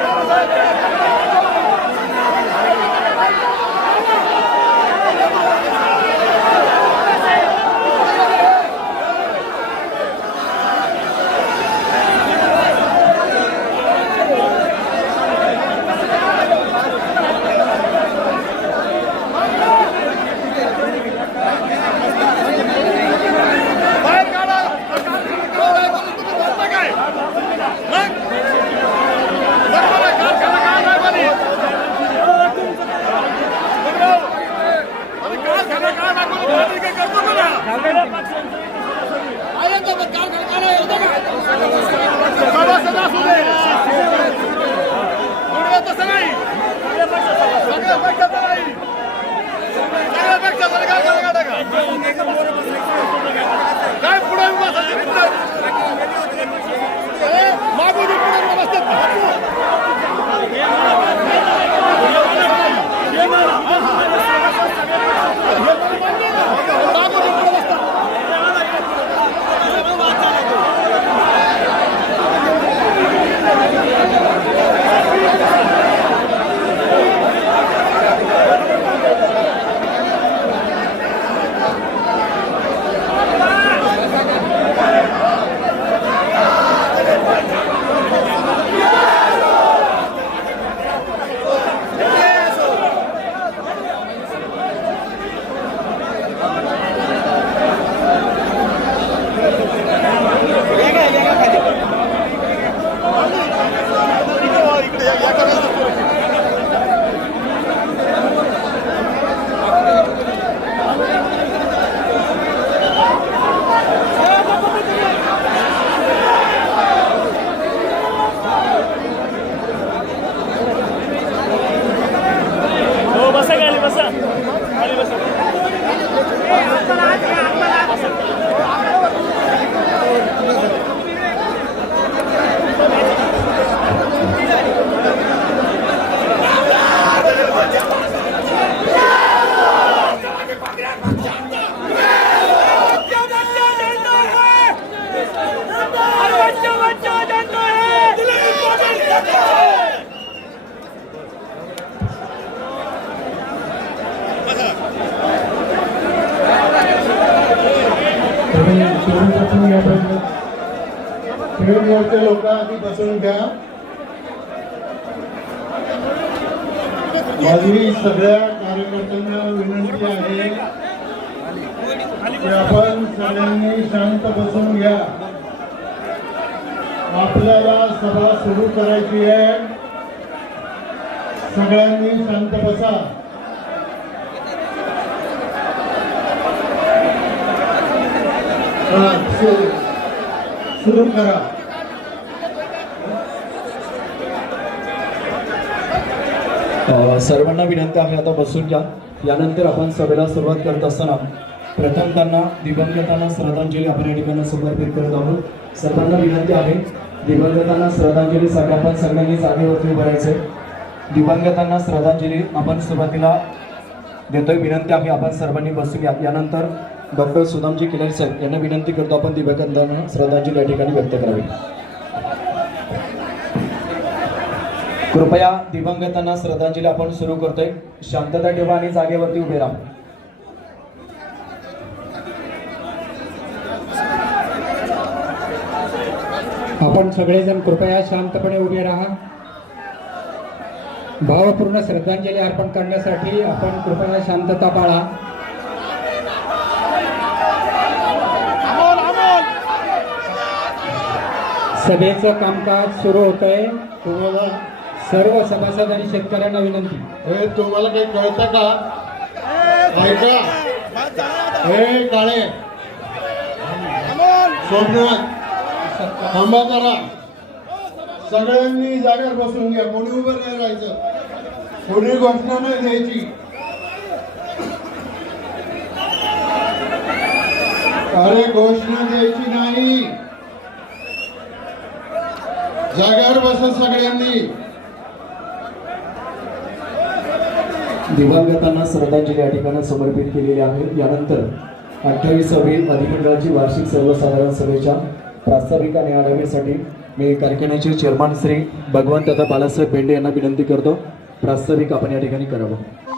Vamos, ट्रेनवरचे लोक आधी बसून घ्या. माझी सगळ्या कार्यकर्त्यांना विनंती आहे की आपण सगळ्यांनी शांत बसून घ्या. आपल्याला सभा सुरू करायची आहे. सगळ्यांनी शांत बसा. हा, सुरू. सुरू करा. सर्वांना विनंती आहे आता बसून घ्या. यानंतर आपण सभेला सुरुवात करत असताना प्रथम त्यांना दिवंगतांना श्रद्धांजली आपण या ठिकाणी समर्पित करत आहोत. सर्वांना विनंती आहे दिवंगतांना श्रद्धांजलीसाठी आपण सगळ्यांनी जागेवरती उभं राहायचंय. दिवंगतांना श्रद्धांजली आपण सुरुवातीला देतोय. विनंती आहे आपण सर्वांनी बसून घ्या. यानंतर डॉक्टर सुदामजी किलर साहेब यांना विनंती करतो आपण दिवंगतांना श्रद्धांजली या ठिकाणी व्यक्त करावी. कृपया दिवंगतांना श्रद्धांजली आपण सुरू करतोय. शांतता ठेवा आणि जागेवरती उभे राहा. आपण सगळेजण कृपया शांतपणे उभे राहा. भावपूर्ण श्रद्धांजली अर्पण करण्यासाठी आपण कृपया शांतता पाळा सभेचं कामकाज सुरू होत आहे सर्व सभासद आणि शेतकऱ्यांना विनंती. हे तुम्हाला काही कळतं का? ऐका. हे काळे. सोमनाथ थांबा करा सगळ्यांनी जागेवर बसून घ्या. कोणी उभं नाही राहायचं. कोणी घोषणा नाही द्यायची. अरे घोषणा द्यायची नाही. जागेवर बसा सगळ्यांनी. दिवंगतांना श्रद्धांजली या ठिकाणी समर्पित केलेली आहे. यानंतर अठ्ठावीसावी अधिमंडळाची वार्षिक सर्वसाधारण सभेच्या प्रास्ताविक आणि आढाव्यासाठी मी कारखान्याचे चेअरमन श्री भगवंत तथा बाळासाहेब भेंडे यांना विनंती करतो. प्रास्ताविक आपण या ठिकाणी करावं.